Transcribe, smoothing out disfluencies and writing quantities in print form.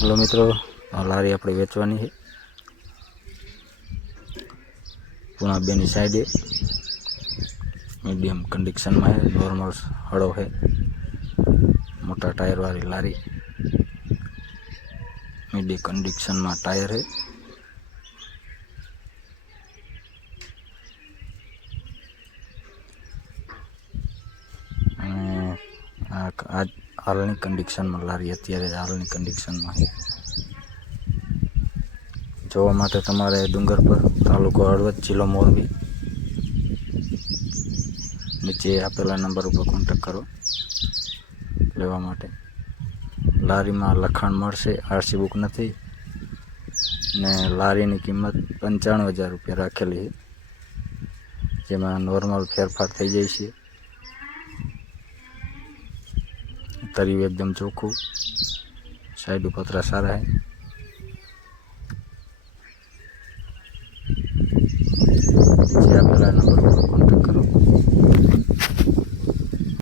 Hello मित्रों, लारी अपनी वेचवानी है। पुणा बेनी साइडे मीडियम कंडीशन में है। नॉर्मल हड़ो है। मोटा टायर वाली लारी मीडियम कंडीशन में टायर है। आज हालनी कंडीशन में लारी अत्यारे हालनी कंडीशन में है। જોવા માટે તમારે ડુંગરપર તાલુકો હળવદ જિલ્લો મોરબી નીચે આપેલા નંબર ઉપર કોન્ટેક્ટ કરો લેવા માટે। લારીમાં લખાણ મળશે, આરસી બુક નથી ને લારીની કિંમત 95,000 રૂપિયા રાખેલી છે, જેમાં નોર્મલ ફેરફાર થઈ જાય છે। તરીયું એકદમ ચોખ્ખું, સાઈડ પતરા સારા है। જે આપેલા નંબર પર